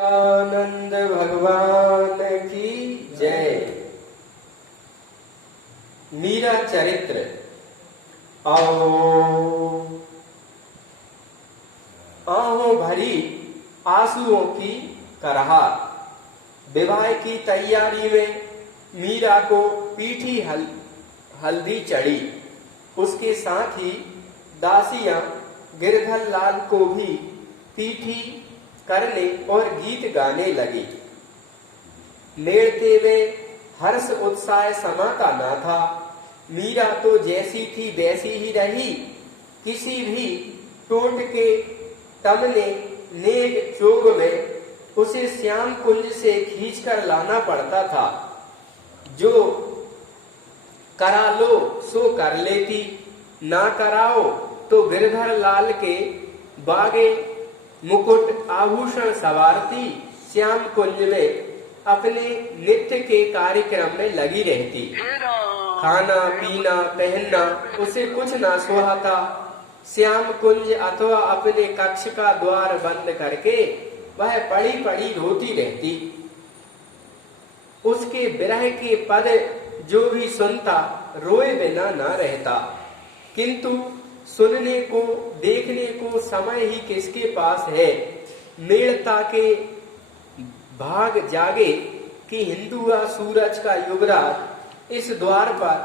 आनंद भगवान की जय। मीरा चरित्र। आहों भरी आंसुओं की करहा। विवाह की तैयारी में मीरा को पीठी हल्दी चढ़ी। उसके साथ ही दासियां गिरधर लाल को भी पीठी करने और गीत गाने लगी। लेड़ते में हर्ष उत्साह समाता न था। मीरा तो जैसी थी वैसी ही रही। किसी भी टोट के तमने नेग चोग में उसे श्याम कुंज से खींचकर लाना पड़ता था। जो करा लो सो कर लेती, ना कराओ तो गिरधर लाल के बागे मुकुट आभूषण सवारती श्याम कुंज में अपने नित्य के कार्यक्रम में लगी रहती। खाना पीना पहनना उसे कुछ ना सुहाता। श्याम कुंज अथवा अपने कक्ष का द्वार बंद करके वह पड़ी पड़ी रोती रहती। उसके विरह के पद जो भी सुनता रोए बिना न रहता। किंतु सुनने को देखने को समय ही किसके पास है। मेड़ता के भाग जागे कि हिंदुआ सूरज का युवराज इस द्वार पर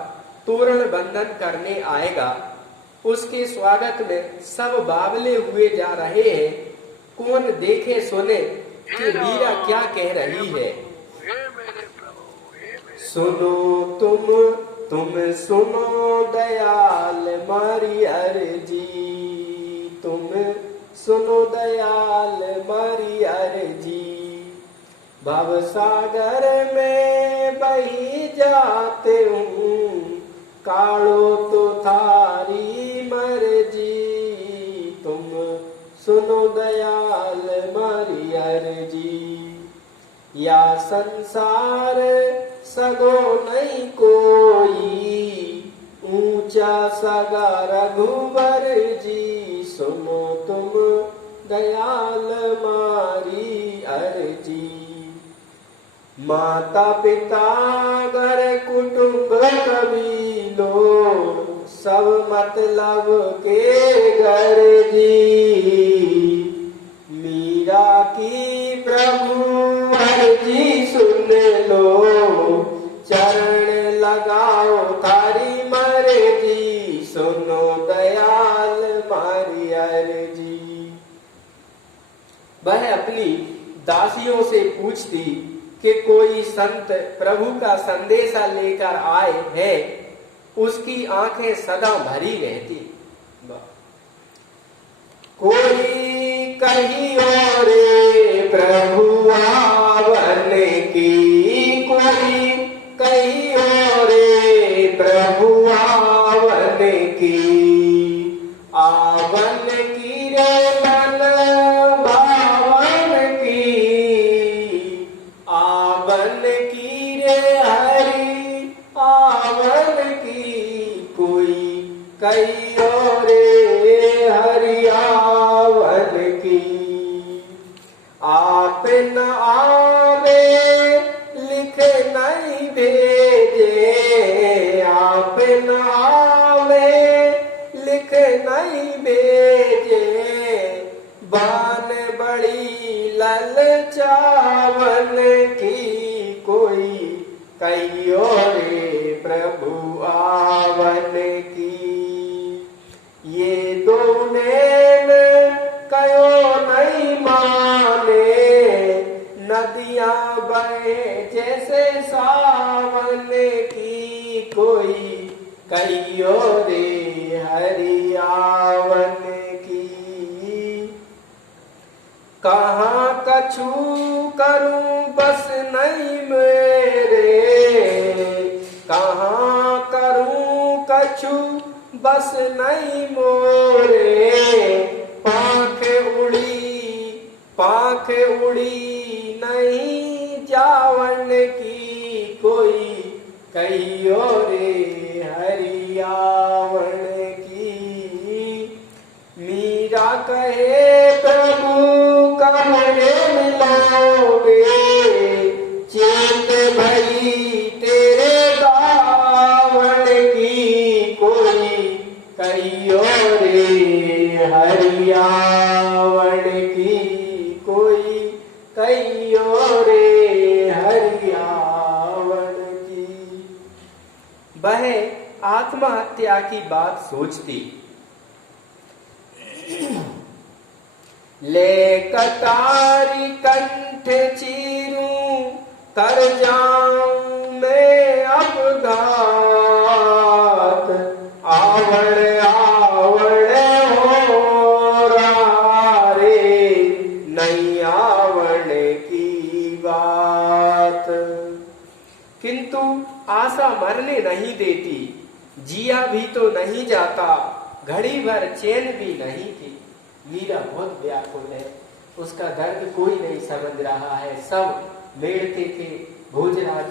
तोरण बंधन करने आएगा। उसके स्वागत में सब बावले हुए जा रहे हैं। कौन देखे सुने कि मीरा क्या कह रही है। सुनो तुम सुनो दयाल मारी अर्जी। तुम सुनो दयाल मारी अर्जी। भव सागर में बही जाते हूँ, कालो तो थारी मर्जी। तुम सुनो दयाल मारी अर्जी। या संसार सगो नहीं कोई, ऊंचा सगा रघुबर जी। सुनो तुम दयाल मारी अर्जी। माता पिता घर कुटुंब कबीलो, सब मतलब के घर जी। मीरा की प्रभु अर्जी सुन लो, चरण लगाओ थारी मर्जी। सुनो दयाल मारी अर्जी। वह अपनी दासियों से पूछती कि कोई संत प्रभु का संदेशा लेकर आए हैं। उसकी आंखें सदा भरी रहती। कोई कहीं और प्रभु आवन की, कोई कहीं और प्रभु आवन की। आवन की रे मन भावन की। आवन की रे हरि आवन की। कोई कहीं और हरि आवन की। आप न आवे लिख नहीं भेजे। आप न आवे लिख नहीं भेजे। बान बड़ी ललचावन की। कोई कहीं और प्रभु आवन की। ये दो नैन कयो नहीं माने, नदियां बहे जैसे सावन की। कोई कहीं और हरि आवन की। कहाँ कछु करूं बस नहीं मेरे। कहाँ करूं कछु बस नहीं मोरे। पाख उड़ी नहीं जावन की। कोई कहीं और हरि आवन की। मीरा कहे प्रभु कमरे मिला। कहियो रे हरियावण की। वह आत्महत्या की बात सोचती। ले कतारी कंठ चीरूं कर जाऊं मैं अपघात, आवण आवण हो रहा रे नहीं आवण की बात। किंतु आशा मरने नहीं देती, जिया भी तो नहीं जाता, घड़ी भर चैन भी नहीं थी। मीरा बहुत व्याकुल है, उसका दर्द कोई नहीं समझ रहा है। सब मेड़ते के भोजराज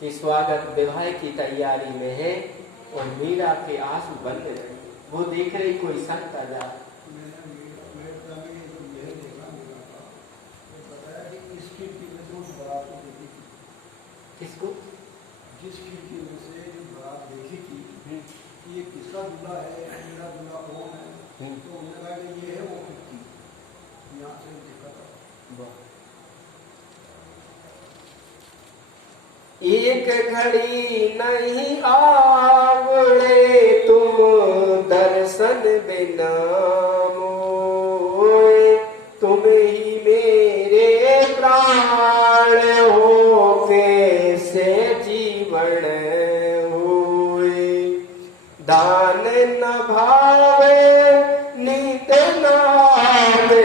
के स्वागत विवाह की तैयारी में है और मीरा के आंसू बन रहे। वो देख रही कोई संत आ जा। किसको? जिस खिड़की में से जो बारात देखी थी ये किसका दूल्हा है, मेरा दूल्हा कौन है, तो मुझे लगा कि ये है वो खिड़की, यहाँ से देखा था। एक घड़ी नहीं आवड़े तुम दर्शन बिना मोए, तुम ही मेरे प्राण हो कैसे जीवन हुए। दान न भावे नीत नावे,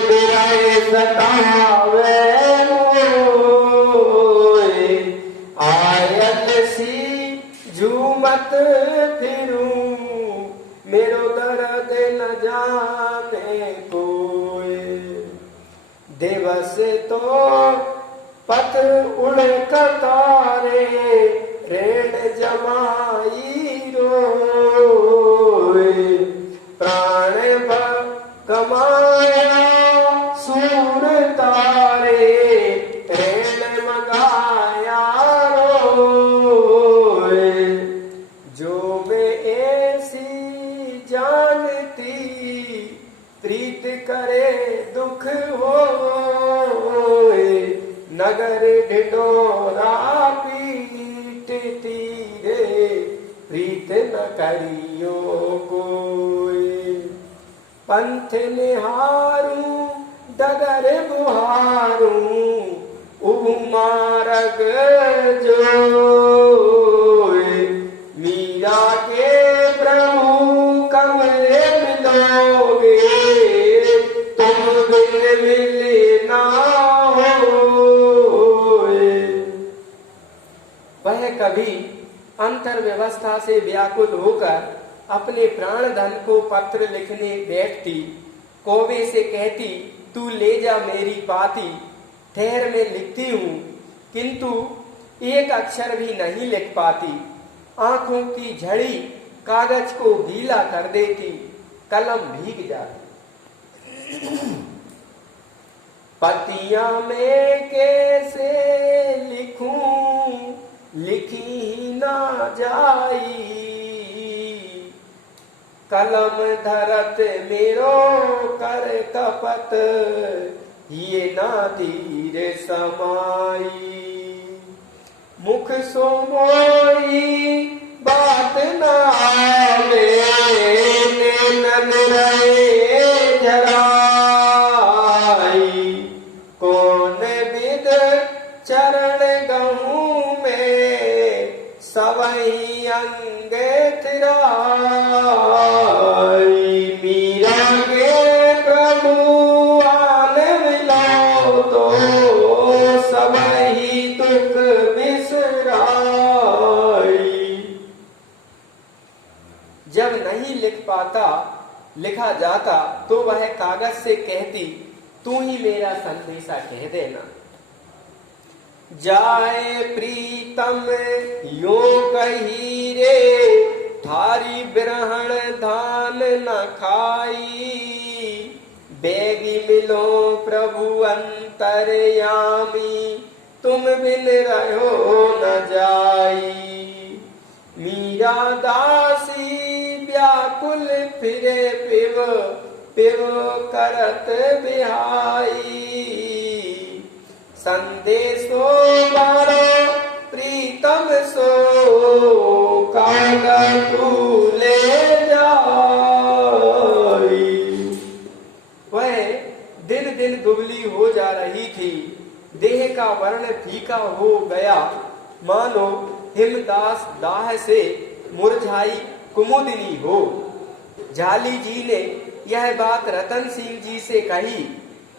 बिरह सतावे मोए। आयल सी झूमत फिरूं, मेरो दर्द न जाने कोई। दिवस तो पथ उड़क तारे, रेण जमाई रोए। प्राण कमाया सूर तारे, रेण मगाया रोए। जो वे ऐसी जानती, प्रीत करे दुख होए। नगर ढिढोरा पीटती रे, प्रीत न करियो कोई। पंथ निहारूं डगर बुहारूं, मार्ग जोए। मीरा के प्रभु कमरे मिलोगे, तुम बिन मिले ना होए। वह कभी अंतर व्यवस्था से व्याकुल होकर अपने प्राण धन को पत्र लिखने बैठती। कौवे से कहती, तू ले जा मेरी पाती, ठहर में लिखती हूँ, किंतु एक अक्षर भी नहीं लिख पाती। आंखों की झड़ी कागज को गीला कर देती, कलम भीग जाती। पतिया में कैसे लिखूं, लिखी ही ना जाई। कलम धरत मेरो कर कपत, ये ना तीर समाई। मुख सो मोई बात ना आवे, नैनन रहे झराई। कौन विद चरण गहूं में, सवई अंग थिराई। मीरा के प्रभु आन मिलो तो, सबही दुख बिसराई। जब नहीं लिखा जाता तो वह कागज से कहती, तू ही मेरा संदेशा कह देना। जाए प्रीतम यो कही रे, थारी बिरहण धान न खाई। बेगी मिलो प्रभु अंतरयामी, तुम बिन रहो न जाई। मीरा दासी व्याकुल फिरे पिव, पिव करत बिहाई। संदेशो मारो प्रीतम सो कागा तू ले जाई। वह दिन दिन दुबली हो जा रही थी, देह का वर्ण फीका हो गया, मानो हिमदास दाह से मुरझाई कुमुदिनी हो। झाली जी ने यह बात रतन सिंह जी से कही।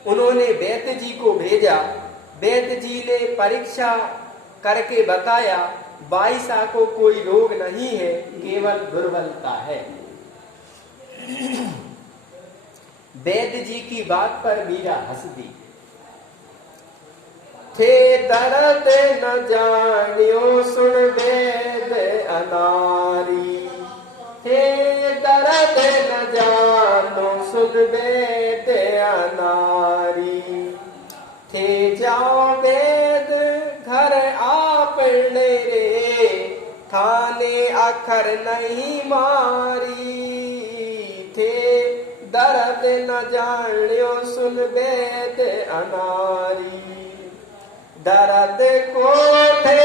उन्होंने वैद्य जी को भेजा। वैद्य जी ने परीक्षा करके बताया, बाईसा को कोई रोग नहीं है, केवल दुर्बलता है। वैद्य जी की बात पर मीरा हंस दी। थे दर्द न जानियो सुन वेद अनारी, थे दर्द न जानो सुन वेद अनारी। थे जाओ वेद घर आपने रे, थाने अखर नहीं मारी। थे दर्द न जानियो सुन वेद अनारी, दर्द को थे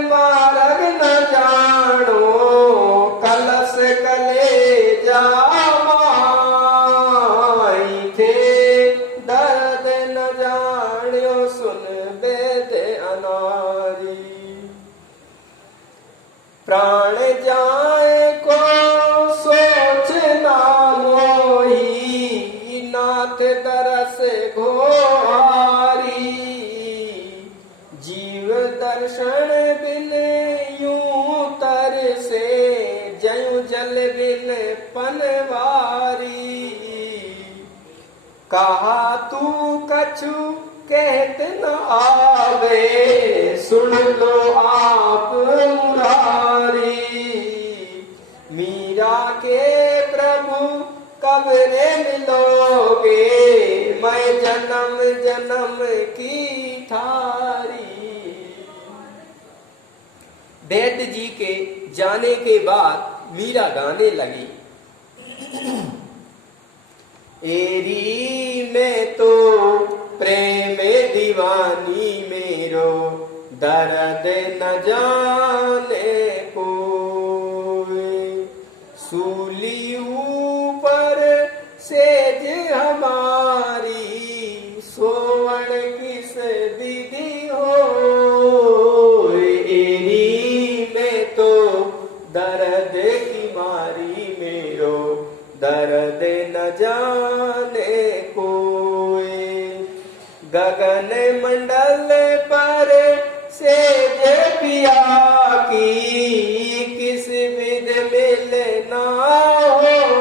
मार्ग न जानो, कलश कले जामाई। थे दर्द न जानियो सुन वेद अनारी। प्राण जाए को सोच ना मोही, नाथ दरस घोरी। जीव दर्शन बिन यूं तर से, जयु जल बिन पनवारी। कहा तू कछु कहत न आवे, सुन लो आप मुरारी। मीरा के प्रभु कब रे मिलोगे, मैं जन्म जन्म की थारी। वैद्य जी के जाने के बाद मीरा गाने लगी। एरी में तो प्रेम दीवानी मेरो, दर्द न जाने कोई। सूली ऊपर सेज हमारी, सोवण किस विधि हो। एरी में तो दर्द की मारी मेरो, दर्द न जाने कोई। गगन मंडल पर सेज पिया की, किस विध मिलना हो।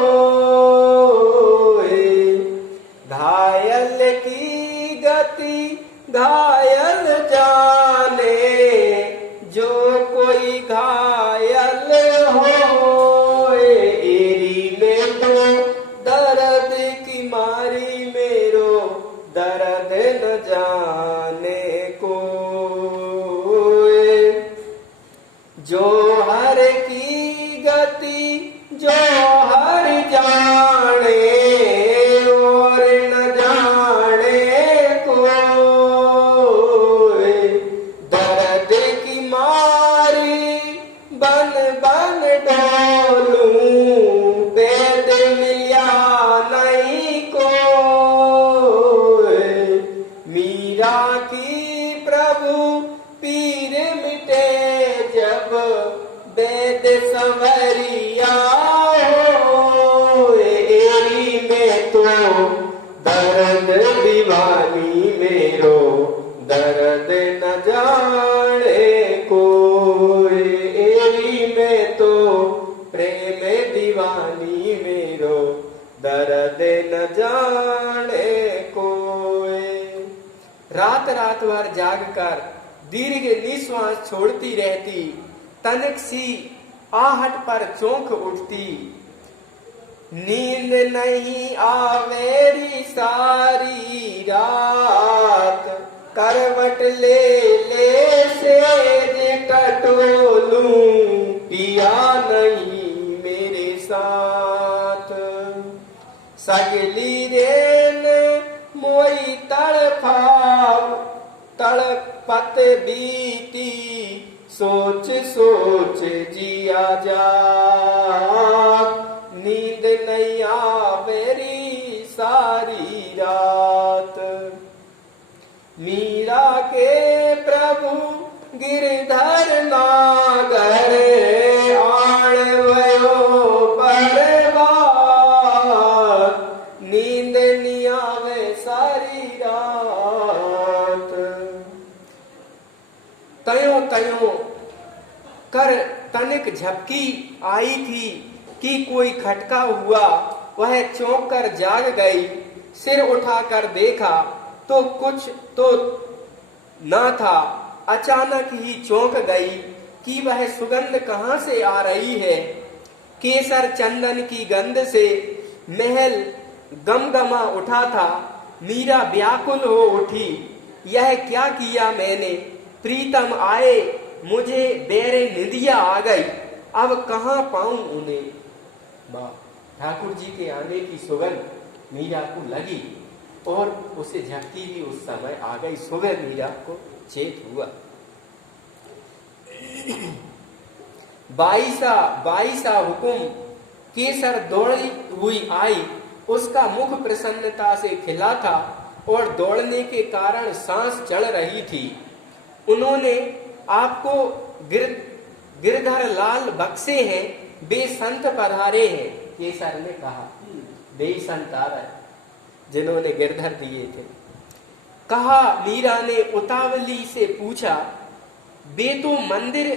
घायल की गति घायल जाने, जो कोई घायल हो। एरी में तो दर्द की मारी मेरो, दर्द न जाने कोई। जो हर की गति जो हर जाने, और न जाने कोई। दर्द की मारी बन बन डोलूं, वेद मिला नहीं कोई। मीरा की प्रभु पीर मिटे जब, वेद संवरिया हो। एरी में तो दर्द दीवानी मेरो, दर्द न जाने कोई। एरी में तो प्रेम दीवानी मेरो, दर्द न जाने कोई। रात रात भर जागकर दीर्घ निश्वास छोड़ती रहती, तनिक सी आहट पर चौंक उठती। नींद नहीं आवेरी सारी रात, करवट ले ले सेज टटोलूं, पिया नहीं मेरे साथ। सगली रेन मोई तड़फाव, तड़पत बीती सोच सोच जिया जाग, नींद नहीं आवेरी सारी रात। मीरा के प्रभु गिरधर नागर, आणवयो परवार, नींद नहीं आवे सारी रात। तयो तयो कर तनिक झपकी आई थी कि कोई खटका हुआ। वह चौंक कर जाग गई, सिर उठाकर देखा तो कुछ तो ना था। अचानक ही चौंक गई कि वह सुगंध कहां से आ रही है। केसर चंदन की गंध से महल गमगमा उठा था। मीरा व्याकुल हो उठी, यह क्या किया मैंने? प्रीतम आए, मुझे बेरे निंदिया आ गई, अब कहाँ पाऊं उन्हें। ठाकुर जी के आने की सुगंध मीरा को लगी और उसे झपकी भी उस समय आ गई। सुबह मीरा को चेत हुआ। बाईसा हुकुम। केसर दौड़ी हुई आई, उसका मुख प्रसन्नता से खिला था और दौड़ने के कारण सांस चढ़ रही थी। उन्होंने आपको गिरधर लाल बक्से हैं, वे संत पधारे हैं। केसर ने कहा, वे संत आ रहे जिन्होंने गिरधर दिए थे। कहा, मीरा ने उतावली से पूछा, वे तो मंदिर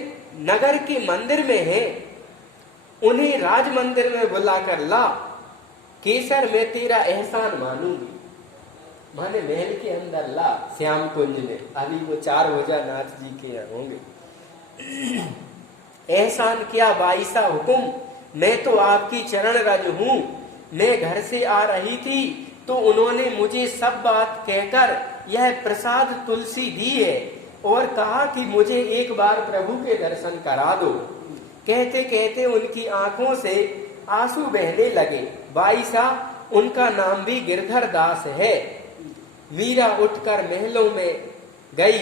नगर के मंदिर में हैं, उन्हें राज मंदिर में बुलाकर ला। केसर, मैं तेरा एहसान मानूंगी। माने महल के अंदर ला, श्याम कुंज में। अभी वो 4 नाथ जी के यहाँ होंगे। एहसान क्या बाईसा हुकुम, मैं तो आपकी चरण रज हूँ। मैं घर से आ रही थी तो उन्होंने मुझे सब बात कहकर यह प्रसाद तुलसी दी है और कहा कि मुझे एक बार प्रभु के दर्शन करा दो। कहते कहते उनकी आंखों से आंसू बहने लगे। बाईसा, उनका नाम भी गिरधर दास है। मीरा उठकर महलों में गई,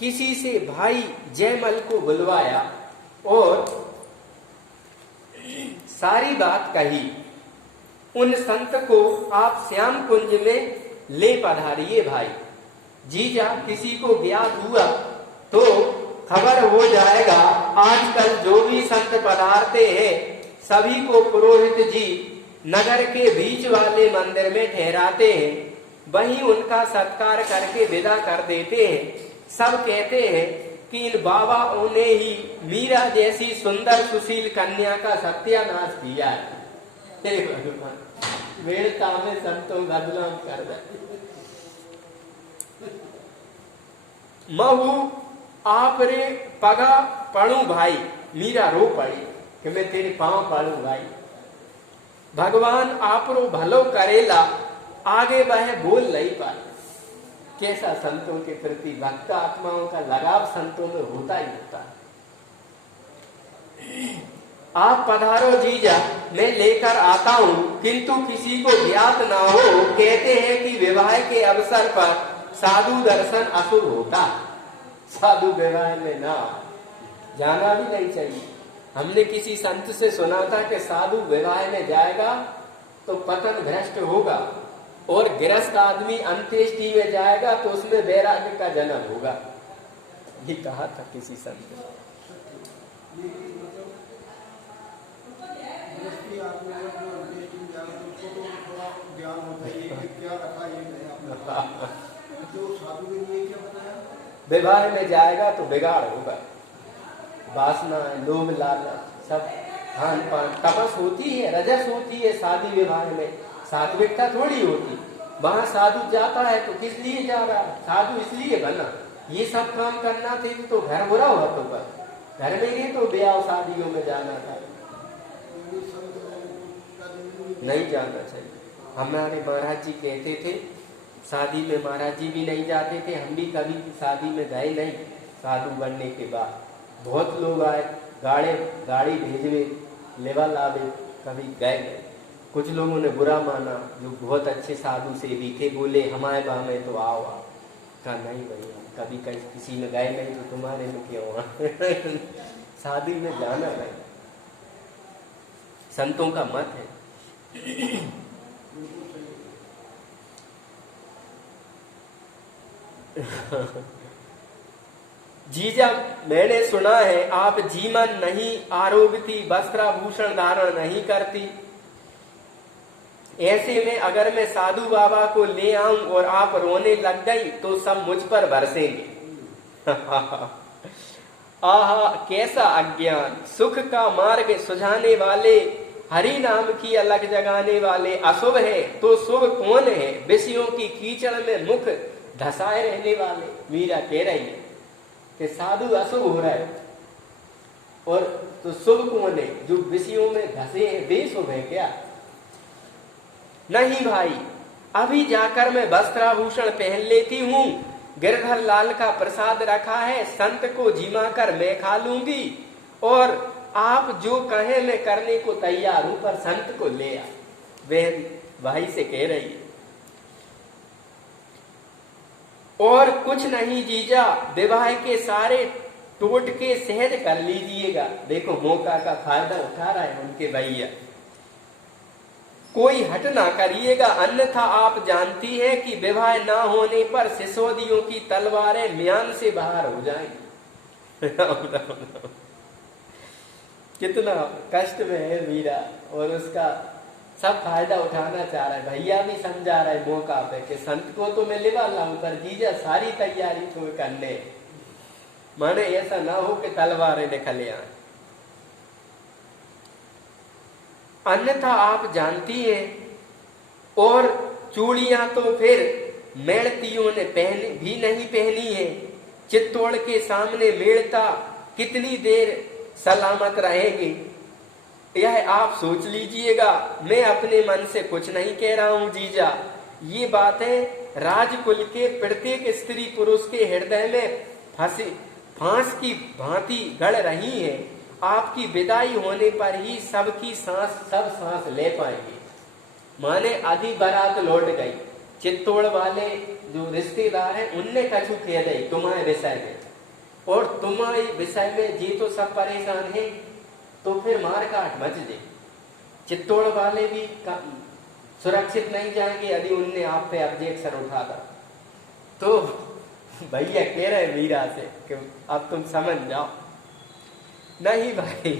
किसी से भाई जयमल को बुलवाया और सारी बात कही। उन संत को आप श्याम कुंज में ले पधारिए भाई। जीजा, किसी को ज्ञात हुआ तो खबर हो जाएगा। आजकल जो भी संत पधारते हैं सभी को पुरोहित जी नगर के बीच वाले मंदिर में ठहराते हैं, वहीं उनका सत्कार करके विदा कर देते हैं। सब कहते हैं कि इन बाबाओं ने ही मीरा जैसी सुंदर सुशील कन्या का सत्यानाश किया है। भगवान, वेड़ता में संतों बदनाम कर दे। महू आप रे पगा पड़ू भाई। मीरा रो पड़ी कि मैं तेरे पांव पड़ू भाई। भगवान आप रो भलो करेला, आगे वह बोल नहीं पाए। कैसा संतों के प्रति भक्त आत्माओं का लगाव संतों में होता ही होता है। आप पधारो जीजा, मैं लेकर आता हूँ, किंतु किसी को ज्ञात ना हो। कहते हैं कि विवाह के अवसर पर साधु दर्शन अशुभ होता। साधु विवाह में ना जाना भी नहीं चाहिए। हमने किसी संत से सुना था कि साधु विवाह में जाएगा तो पतन भ्रष्ट होगा और गृहस्थ आदमी अंत्येष्टि में जाएगा तो उसमें वैराग्य का जन्म होगा। ये कहा था किसी संत ने। विवाह में जाएगा तो बिगाड़ होगा। वासना, लोभ, लालच, सब खान पान, तपस होती है, रजस होती है शादी विवाह में, सात्विकता थोड़ी होती। वहां साधु जाता है तो किस लिए जा रहा है? साधु इसलिए बना ये सब काम करना थे तो घर बुरा हुआ तो घर में ही तो ब्याह शादियों में जाना था, नहीं जाना चाहिए। हमारे महाराज जी कहते थे शादी में महाराज जी भी नहीं जाते थे, हम भी कभी शादी में गए नहीं। साधु बनने के बाद बहुत लोग आए, गाड़ी भेजवे, लेवा लावे, कभी गए नहीं। कुछ लोगों ने बुरा माना, जो बहुत अच्छे साधु से भी थे, बोले हमारे गाँव में तो आओ। कहा नहीं भैया, कभी कहीं किसी में गए नहीं तो तुम्हारे में क्यों वहां शादी में जाना है। संतों का मत है। जीजा, मैंने सुना है आप जीवन नहीं आरोगती, वस्त्राभूषण धारण नहीं करती। ऐसे में अगर मैं साधु बाबा को ले आऊं और आप रोने लग गई तो सब मुझ पर बरसेंगे। आहा, कैसा अज्ञान। सुख का मार्ग सुझाने वाले, हरि नाम की अलग जगाने वाले अशुभ है तो शुभ कौन है? विषयों की कीचड़ में मुख धसाए रहने वाले। मीरा कह रही है कि साधु अशुभ हो रहा है और तो शुभ कौन है? जो विषयों में धसे हैं वे शुभ है क्या? नहीं भाई, अभी जाकर मैं वस्त्राभूषण पहन लेती हूँ, गिरधर लाल का प्रसाद रखा है, संत को जिमा कर मैं खा लूंगी और आप जो कहें मैं करने को तैयार हूं, पर संत को ले आ। बहन भाई से कह रही है। और कुछ नहीं जीजा, विवाह के सारे टोटके सहज कर लीजिएगा। देखो मौका का फायदा उठा रहा है उनके भैया। कोई हट ना करिएगा, अन्यथा आप जानती है कि विवाह ना होने पर सिसोदियों की तलवारें म्यान से बाहर हो जाएंगी। कितना कष्ट में है मीरा और उसका सब फायदा उठाना चाह रहा है। भैया भी समझा रहा है मौका पे कि संत को तो मैं लेवा लाऊं, पर जीजा सारी तैयारी तो करने, माने ऐसा ना हो कि तलवारें निकल आए। अन्यथा आप जानती हैं, और चूड़ियां तो फिर मेड़तियों ने भी नहीं पहनी है। चित्तौड़ के सामने मेड़ता कितनी देर सलामत रहेगी, यह आप सोच लीजिएगा। मैं अपने मन से कुछ नहीं कह रहा हूं जीजा, ये बातें राजकुल के प्रत्येक स्त्री पुरुष के हृदय में फांस की भांति गड़ रही हैं। आपकी विदाई होने पर ही सब सांस ले पाएंगे। माने आधी बारात लौट गई। चित्तौड़ वाले जो रिश्तेदार हैं उनने कछु कह दी तुम्हारे विषय में, और तुम्हारे विषय में जी तो सब परेशान हैं, तो फिर मार काट मच दे। चित्तौड़ वाले भी सुरक्षित नहीं जाएंगे यदि उनने आप पे ऑब्जेक्शन उठा था। तो भैया कह रहे मीरा से कि अब तुम समझ जाओ। नहीं भाई,